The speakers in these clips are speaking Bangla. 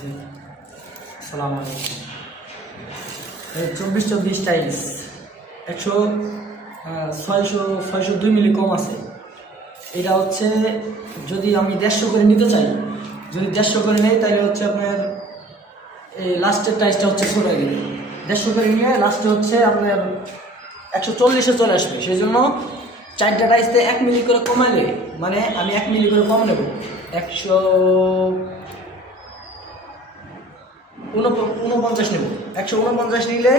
জি, আসসালামু আলাইকুম। এই 24-24 টাইলস 602 মিলি কম আছে। এটা হচ্ছে যদি আমি 150 করে নিতে চাই, যদি 150 করে নেই তাহলে হচ্ছে আপনার এই লাস্টের টাইলসটা হচ্ছে ছোট হয়ে গেলে 150 করে নিয়ে লাস্টে হচ্ছে আপনার 140-এ চলে আসবে। সেই জন্য 4টা টাইলসতে 1 মিলি করে কমালে, মানে আমি 1 মিলি করে কম নেব। 149 নেব। 149 নিলে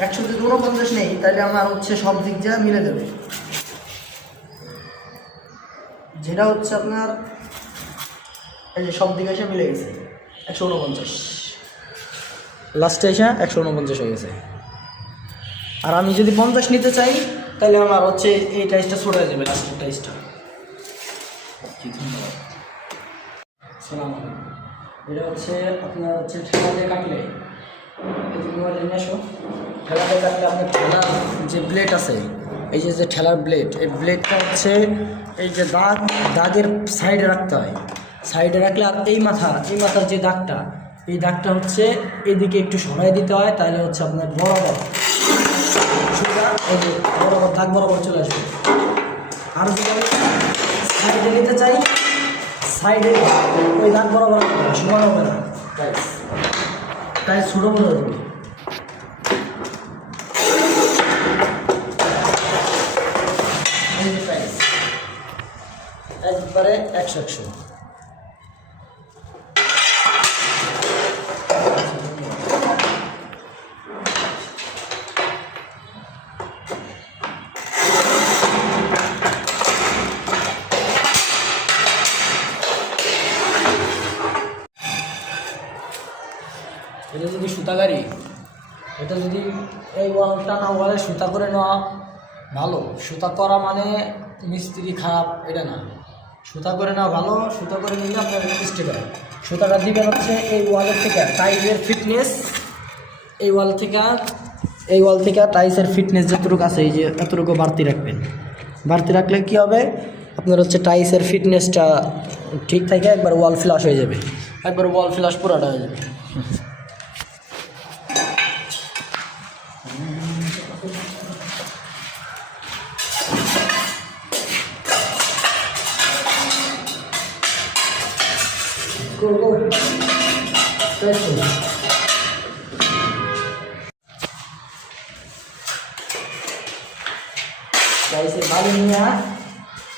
100 যদি 49 নেই তাহলে আমার হচ্ছে সব দিক যা মিলে যাবে, যেটা হচ্ছে আপনার এই যে সব দিকে এসে মিলে গেছে 149, লাস্টে এসে 149 হয়ে গেছে। আর আমি যদি 50 নিতে চাই তাহলে আমার হচ্ছে এই টাইসটা ছোট হয়ে যাবে, লাস্টের টাইসটা। সালাম আলাইকুম। এটা হচ্ছে আপনার হচ্ছে ঠেলাতে কাটলে, এই যে মোবাইল নিয়ে আসো, ঠেলাতে কাটলে আপনার ঠেলার যে ব্লেড আছে, এই যে ঠেলার ব্লেড, এই ব্লেডটা হচ্ছে এই যে দাগের সাইডে রাখতে হয়। সাইডে রাখলে আর এই মাথার যে দাগটা, এই দাগটা হচ্ছে এদিকে একটু সরাই দিতে হয়, তাহলে হচ্ছে আপনার বরাবর সোজা এই যে বরাবর দাগ বরাবর চলে আসবে। আর যদি আমি সাইডে নিতে চাই, সাইডে ওই দাগ বরাবর সমান হবে না, তাই ছোটো বড় হবে। একবারে 100-100। এটা যদি সুতাগাড়ি, এটা যদি এই ওয়ালটা না ওয়ালে সুতা করে নেওয়া ভালো। সুতা করা মানে মিস্ত্রি খারাপ এটা না, সুতা করে নেওয়া ভালো। সুতা করে নিলে আপনার স্টেপ হয়। সুতাটা দিবেন হচ্ছে এই ওয়ালের থেকে টাইলসের ফিটনেস, এই ওয়াল থেকে টাইলসের ফিটনেস যতটুকু আছে এই যে এতটুকু বাড়তি রাখবেন। বাড়তি রাখলে কী হবে, আপনার হচ্ছে টাইলসের ফিটনেসটা ঠিক থাকে, একবার ওয়াল ফ্লাশ হয়ে যাবে, একবার ওয়াল ফ্লাশ পুরাটা হয়ে যাবে। টাইলসের বালি নিয়ে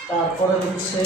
তারপরে হচ্ছে